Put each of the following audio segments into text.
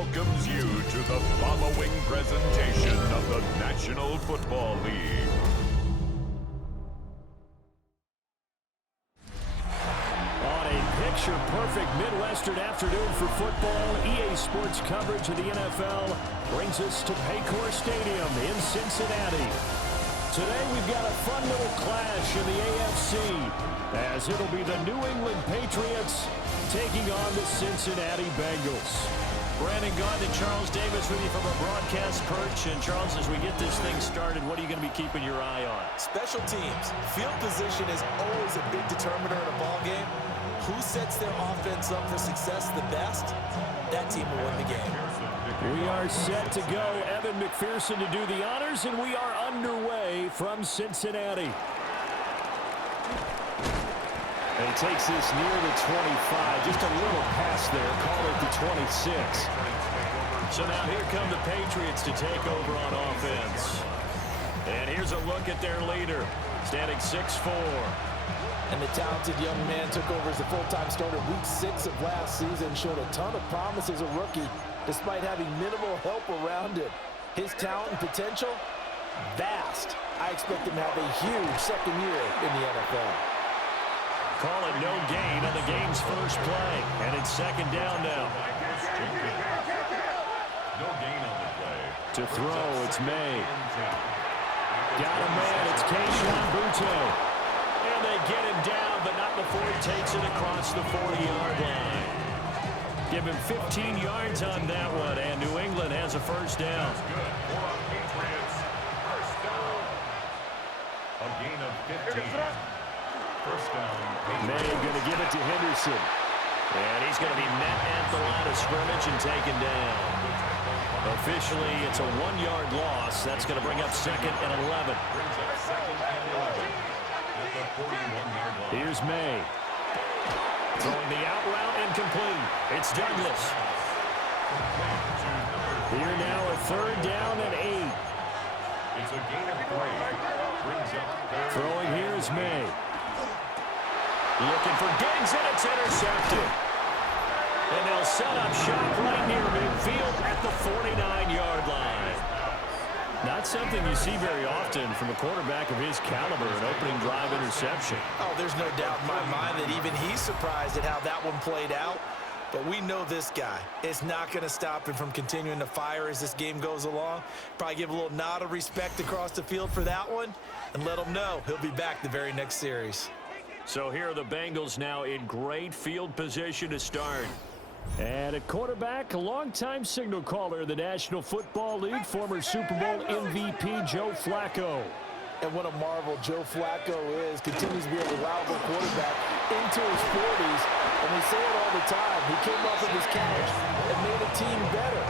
welcomes you to the following presentation of the National Football League. On a picture-perfect Midwestern afternoon for football, EA Sports coverage of the NFL brings us to Paycor Stadium in Cincinnati. Today we've got a fun little clash in the AFC, as it'll be the New England Patriots taking on the Cincinnati Bengals. Brandon Gaudin and Charles Davis with you from a broadcast perch. And Charles, as we get this thing started, what are you going to be keeping your eye on? Special teams. Field position is always a big determiner in a ball game. Who sets their offense up for success the best? That team will win the game. We are set to go. Evan McPherson to do the honors, and we are underway from Cincinnati. And he takes this near the 25. Just a little pass there. Call it the 26. So now here come the Patriots to take over on offense. And here's a look at their leader, standing 6'4". And the talented young man took over as the full-time starter week 6 of last season. Showed a ton of promise as a rookie, despite having minimal help around him. His talent and potential, vast. I expect him to have a huge second year in the NFL. Call it no gain on the game's first play. And it's second down now. No gain on the play. To throw, it's May. Got a man, it's Kayshon Boutte. And they get him down, but not before he takes it across the 40-yard line. Give him 15 yards on that one, and New England has a first down. Good for our Patriots. First down. A gain of 15. First down. May going to give it to Henderson. And he's going to be met at the line of scrimmage and taken down. Officially, it's a 1-yard loss. That's going to bring up second and 11. Brings up second and 11 at the 41-yard line. Here's May. Throwing the out route incomplete. It's Douglas. Here now a third down and 8. It's a gain of 3. Brings up third. Throwing here is May. Looking for Diggs, and it's intercepted. And they'll set up shop right near midfield at the 49-yard line. Not something you see very often from a quarterback of his caliber, an opening drive interception. Oh, there's no doubt in my mind that even he's surprised at how that one played out. But we know this guy. It's not going to stop him from continuing to fire as this game goes along. Probably give a little nod of respect across the field for that one and let him know he'll be back the very next series. So here are the Bengals now in great field position to start. And at quarterback, a longtime signal caller in the National Football League, former Super Bowl MVP Joe Flacco. And what a marvel Joe Flacco is. Continues to be a reliable quarterback into his 40s. And we say it all the time. He came off of his couch and made a team better.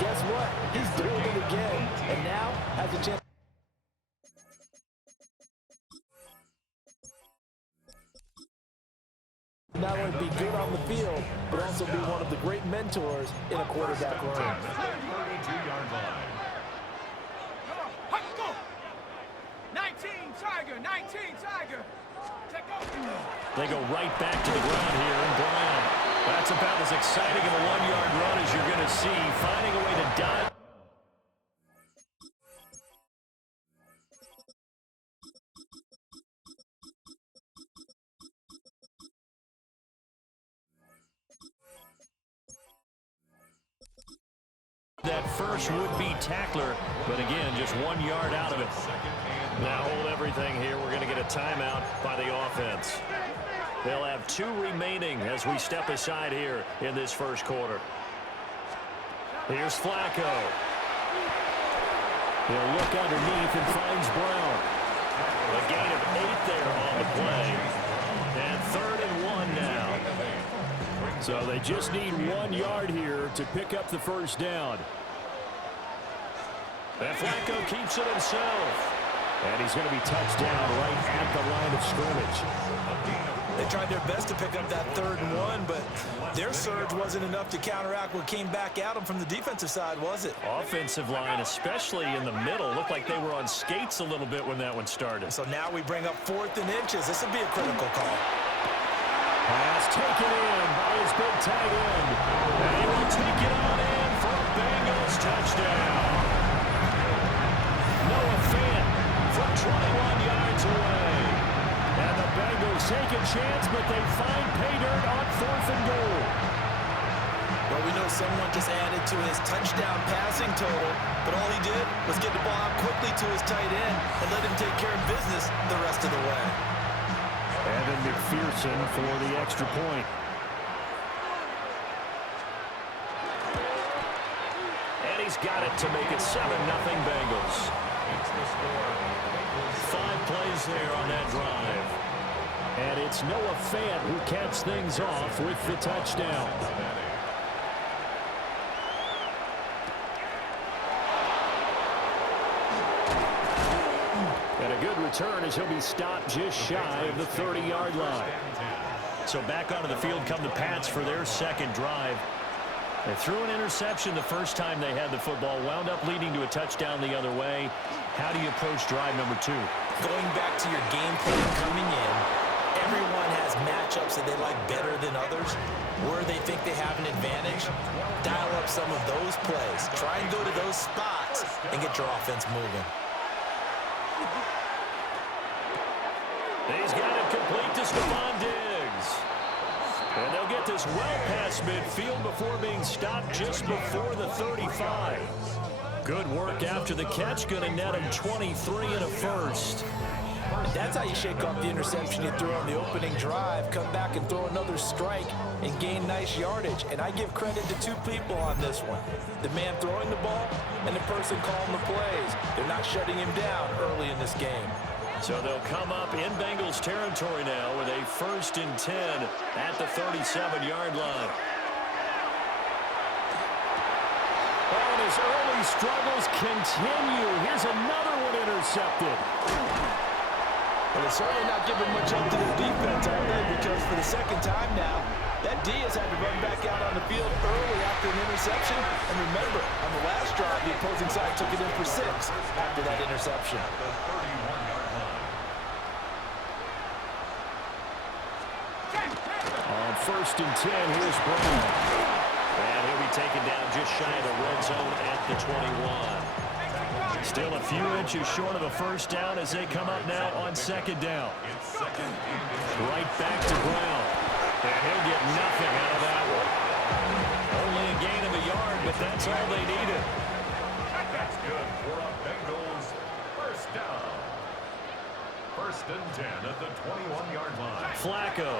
Guess what? He's doing it again. And now has a chance. Not only be good on the field, but also be one of the great mentors in a quarterback room. 32-yard line. 19 Tiger, 19 Tiger. They go right back to the ground here, and Brown. That's about as exciting of a 1-yard run as you're going to see, finding a way to dive. That first would-be tackler, but again, just 1 yard out of it. Now hold everything here. We're going to get a timeout by the offense. They'll have 2 remaining as we step aside here in this first quarter. Here's Flacco. He'll look underneath and finds Brown. A gain of 8 there on the play. And 3rd and 1 now. So they just need 1 yard here to pick up the first down. And Flacco keeps it himself. And he's going to be touched down right at the line of scrimmage. They tried their best to pick up that 3rd and 1, but their surge wasn't enough to counteract what came back at them from the defensive side, was it? Offensive line, especially in the middle, looked like they were on skates a little bit when that one started. So now we bring up 4th and inches. This would be a critical call. Pass taken in by his big tight end. And he will take it on in for a Bengals touchdown. Noah Fant from 21 yards away. And the Bengals take a chance, but they find pay dirt on 4th and goal. Well, we know someone just added to his touchdown passing total, but all he did was get the ball out quickly to his tight end and let him take care of business the rest of the way. Evan McPherson for the extra point. And he's got it to make it 7-0 Bengals. 5 plays there on that drive. And it's Noah Fant who caps things off with the touchdown. And a good return as he'll be stopped just shy of the 30-yard line. So back onto the field come the Pats for their second drive. They threw an interception the first time they had the football, wound up leading to a touchdown the other way. How do you approach drive number 2? Going back to your game plan coming in, everyone has matchups that they like better than others, where they think they have an advantage. Dial up some of those plays. Try and go to those spots and get your offense moving. He's got it complete to Stephon Diggs. And they'll get this well past midfield before being stopped just before the 35. Good work after the catch. Going to net him 23 and a first. That's how you shake off the interception you threw on the opening drive. Come back and throw another strike and gain nice yardage. And I give credit to 2 people on this one. The man throwing the ball and the person calling the plays. They're not shutting him down early in this game. So they'll come up in Bengals territory now with a 1st and 10 at the 37-yard line. And his early struggles continue. Here's another one intercepted. Well, they're certainly not giving much up to the defense, are they? Because for the second time now, that D has had to run back out on the field early after an interception. And remember, on the last drive, the opposing side took it in for 6 after that interception. On 1st and 10, here's Brown. And he'll be taken down just shy of the red zone at the 21. Still a few inches short of a first down as they come up now on 2nd down. Right back to Brown. And he'll get nothing out of that one. Only a gain of a yard, but that's all they needed. That's good for a Bengals first down. 1st and 10 at the 21-yard line. Flacco.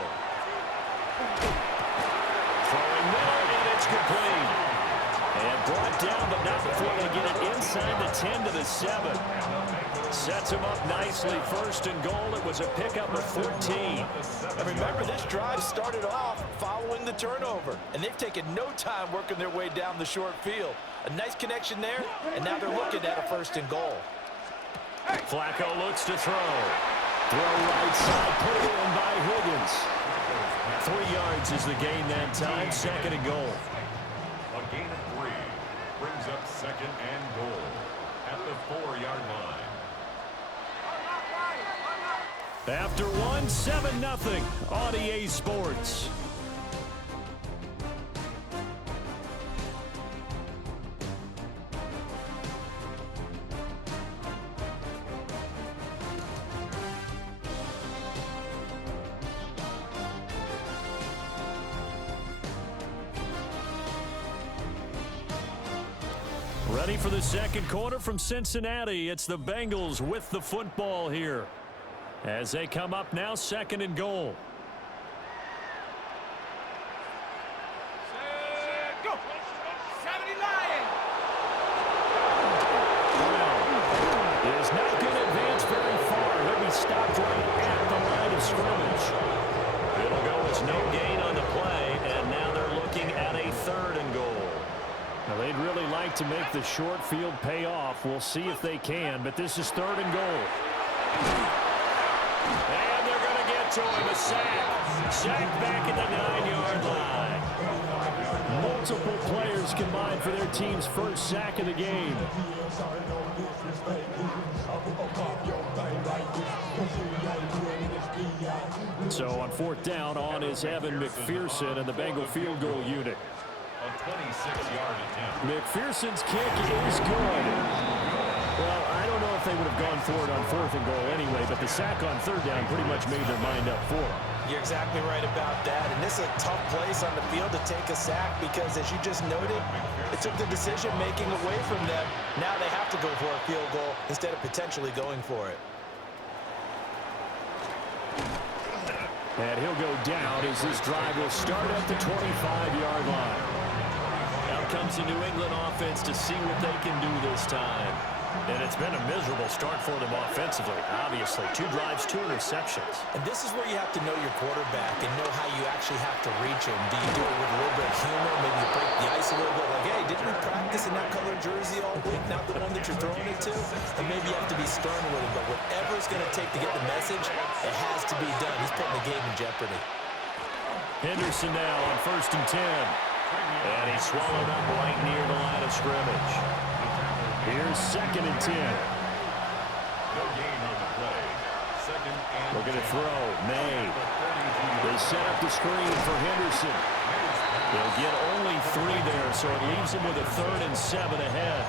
Throwing middle, and it's complete. And brought down, but not before they get it inside the 10 to the 7. Sets him up nicely. 1st and goal. It was a pickup of 14. And remember, this drive started off following the turnover. And they've taken no time working their way down the short field. A nice connection there, and now they're looking at a 1st and goal. Flacco looks to throw. Throw right side, put it in by Higgins. 3 yards is the gain that time. 2nd and goal. A gain of 3 brings up 2nd and goal at the 4-yard line. After one, 7-0 on EA Sports. Ready for the second quarter from Cincinnati. It's the Bengals with the football here as they come up now 2nd and goal. Go! 70 Lions! Brown is not going to advance very far. He'll be stopped right at the line of scrimmage. It'll go as no gain on the play, and now they're looking at a 3rd and goal. Now, they'd really like to make the short field pay off. We'll see if they can, but this is 3rd and goal. And they're going to get to him, a sack. Sack back at the 9-yard line. Multiple players combined for their team's first sack of the game. So on 4th down, on is Evan McPherson and the Bengal field goal unit. A 26-yard attempt. McPherson's kick is good. Well, I don't know if they would have gone for it on 4th and goal anyway, but the sack on 3rd down pretty much made their mind up for it. You're exactly right about that. And this is a tough place on the field to take a sack because, as you just noted, it took the decision-making away from them. Now they have to go for a field goal instead of potentially going for it. And he'll go down as this drive will start at the 25-yard line. Out comes the New England offense to see what they can do this time. And it's been a miserable start for them offensively. Obviously, 2 drives, 2 interceptions. And this is where you have to know your quarterback and know how you actually have to reach him. Do you do it with a little bit of humor? Maybe you break the ice a little bit. Like, hey, didn't we practice in that colored jersey all week? Not the one that you're throwing it to? And maybe you have to be stern with him. But whatever it's going to take to get the message, it has to be done. He's putting the game in jeopardy. Henderson now on 1st and 10. And he's swallowed up right near the line of scrimmage. Here's 2nd and 10. No gain on the play. 2nd and Looking to throw. May. They set up the screen for Henderson. They'll get only 3 there, so it leaves them with a 3rd and 7 ahead.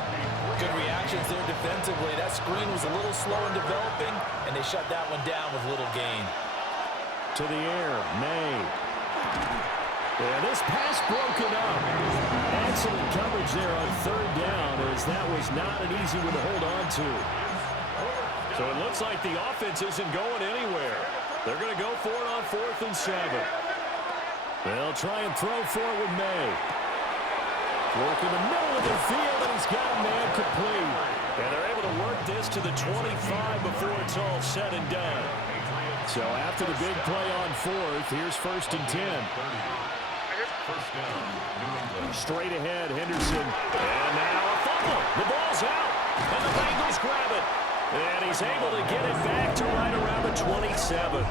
Good reactions there defensively. That screen was a little slow in developing, and they shut that one down with little gain. To the air. May. Yeah, this pass broken up. Excellent coverage there on 3rd down, as that was not an easy one to hold on to. So it looks like the offense isn't going anywhere. They're going to go for it on 4th and 7. They'll try and throw for it with May. Work in the middle of the field, and he's got a man complete. And they're able to work this to the 25 before it's all said and done. So after the big play on 4th, here's 1st and 10. First down, New England. Straight ahead, Henderson. And now a fumble. The ball's out. And the Bengals grab it. And he's able to get it back to right around the 27.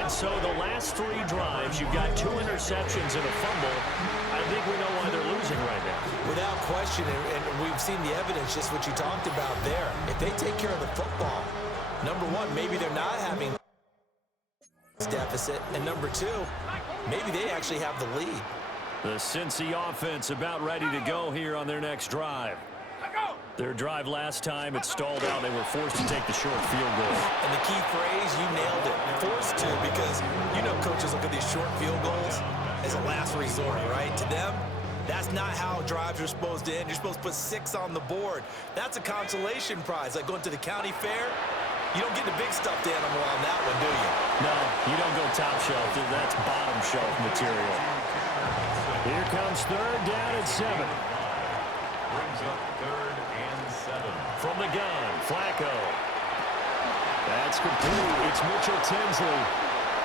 And so the last 3 drives, you've got 2 interceptions and a fumble. I think we know why they're losing right now. Without question, and we've seen the evidence, just what you talked about there. If they take care of the football, number 1, maybe they're not having deficit, and number 2, maybe they actually have the lead. The Cincy offense about ready to go here on their next drive. Their drive last time, it stalled out. They were forced to take the short field goal. And the key phrase, you nailed it, forced to, because you know coaches look at these short field goals as a last resort, right? To them, that's not how drives are supposed to end. You're supposed to put 6 on the board. That's a consolation prize, like going to the county fair. You don't get the big stuffed animal on that one, do you? No, you don't go top shelf. That's bottom shelf material. Here comes 3rd down and 7. Brings up 3rd and 7. From the gun, Flacco. That's complete. It's Mitchell Tinsley.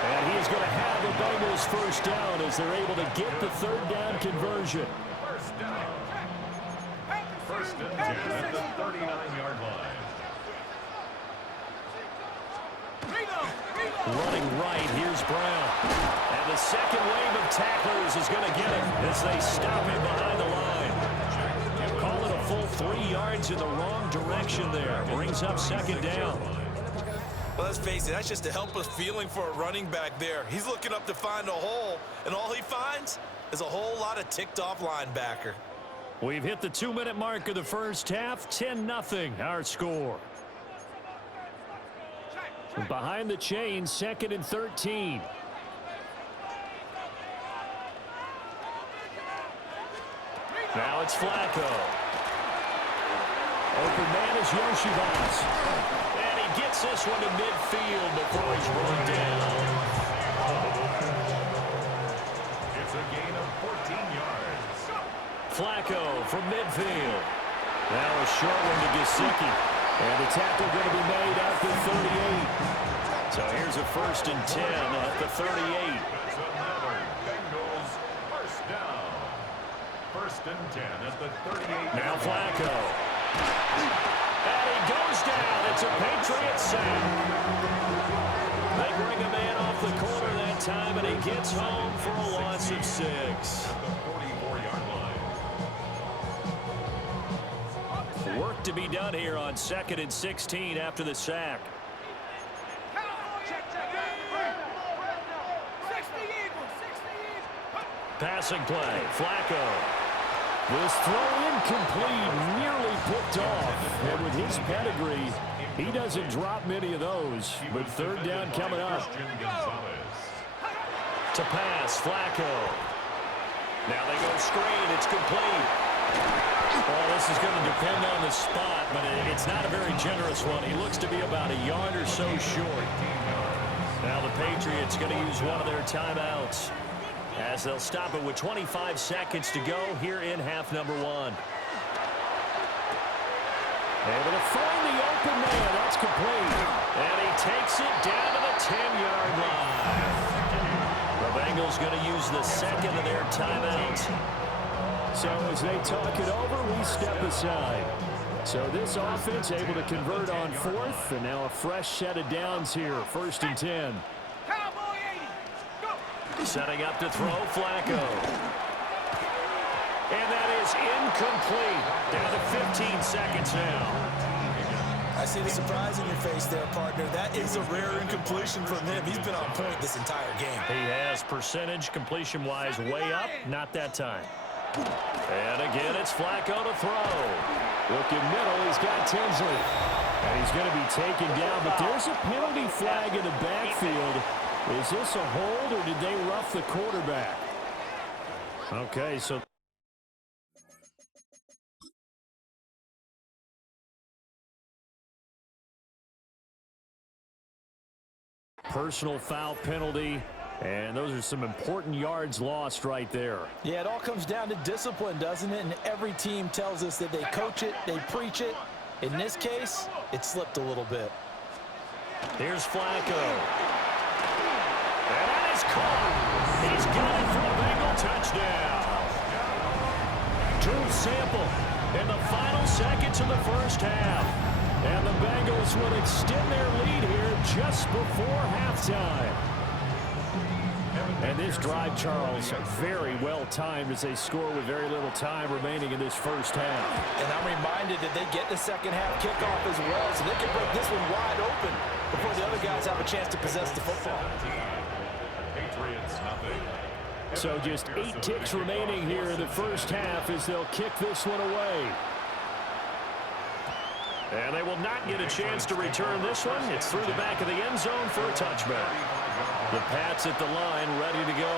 And he's going to have the Bengals first down as they're able to get the 3rd down conversion. First down. 1st and 10 at the 39-yard line. Running right, here's Brown. And the second wave of tacklers is going to get him as they stop him behind the line. Call it a full 3 yards in the wrong direction there. Brings up 2nd down. Well, let's face it, that's just a helpless feeling for a running back there. He's looking up to find a hole, and all he finds is a whole lot of ticked-off linebacker. We've hit the 2-minute mark of the first half. 10-0 our score. Behind the chains, 2nd and 13. Now it's Flacco. Open man is Yoshivas. And he gets this one to midfield before he's run down. It's a gain of 14 yards. Flacco from midfield. Now a short one to Gesicki. And the tackle going to be made at the 38. So here's a 1st and 10 at the 38. That's another Bengals first down. 1st and 10 at the 38. Now Flacco. And he goes down. It's a Patriot sack. They bring a man off the corner that time, and he gets home for a loss of 6. At the 44-yard line. Work to be done here on 2nd and 16 after the sack. passing play. Flacco. This throw incomplete, nearly picked off. And with his pedigree, he doesn't drop many of those. But third down coming up. To pass, Flacco. Now they go screen. It's complete. Well, this is going to depend on the spot, but it's not a very generous one. He looks to be about a yard or so short. Now the Patriots going to use one of their timeouts as they'll stop it with 25 seconds to go here in half number one. Able to find the open man. That's complete. And he takes it down to the 10-yard line. The Bengals going to use the second of their timeouts. So as they talk it over, we step aside. So this offense able to convert on fourth, and now a fresh set of downs here, 1st and 10. Cowboy 80. Go. Setting up to throw, Flacco. And that is incomplete. Down to 15 seconds now. I see the surprise in your face there, partner. That is a rare incompletion from him. He's been on point this entire game. He has percentage completion-wise way up, not that time. And again, it's Flacco to throw. Looking middle, he's got Tinsley. And he's going to be taken down, but there's a penalty flag in the backfield. Is this a hold, or did they rough the quarterback? Okay, so... personal foul penalty, and those are some important yards lost right there. Yeah, it all comes down to discipline, doesn't it? And every team tells us that they coach it, they preach it. In this case, it slipped a little bit. Here's Flacco. And that is caught. He's got it for a Bengal touchdown. True sample in the final seconds of the first half. And the Bengals would extend their lead here just before halftime. And this drive, Charles, very well timed as they score with very little time remaining in this first half. And I'm reminded that they get the second half kickoff as well, so they can break this one wide open before the other guys have a chance to possess the football. Patriots nothing. So just 8 ticks remaining here in the first half as they'll kick this one away. And they will not get a chance to return this one. It's through the back of the end zone for a touchback. The Pats at the line, ready to go.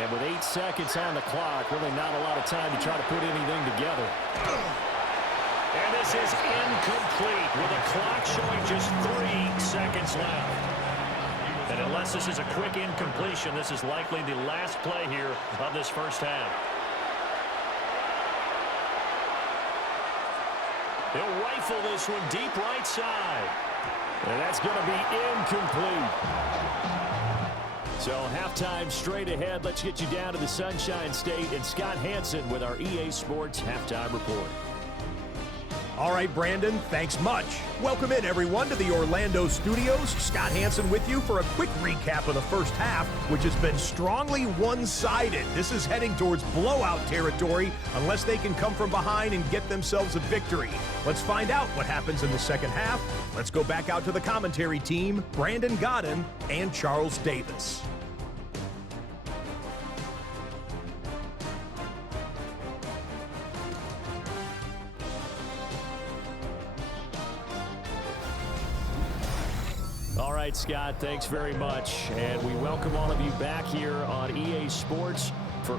And with 8 seconds on the clock, really not a lot of time to try to put anything together. And this is incomplete with the clock showing just 3 seconds left. And unless this is a quick incompletion, this is likely the last play here of this first half. He'll rifle this one deep right side. And that's going to be incomplete. So halftime straight ahead. Let's get you down to the Sunshine State and Scott Hansen with our EA Sports Halftime Report. All right, Brandon, thanks much. Welcome in, everyone, to the Orlando studios. Scott Hansen with you for a quick recap of the first half, which has been strongly one-sided. This is heading towards blowout territory unless they can come from behind and get themselves a victory. Let's find out what happens in the second half. Let's go back out to the commentary team, Brandon Godden and Charles Davis. All right, Scott, thanks very much. And we welcome all of you back here on EA Sports for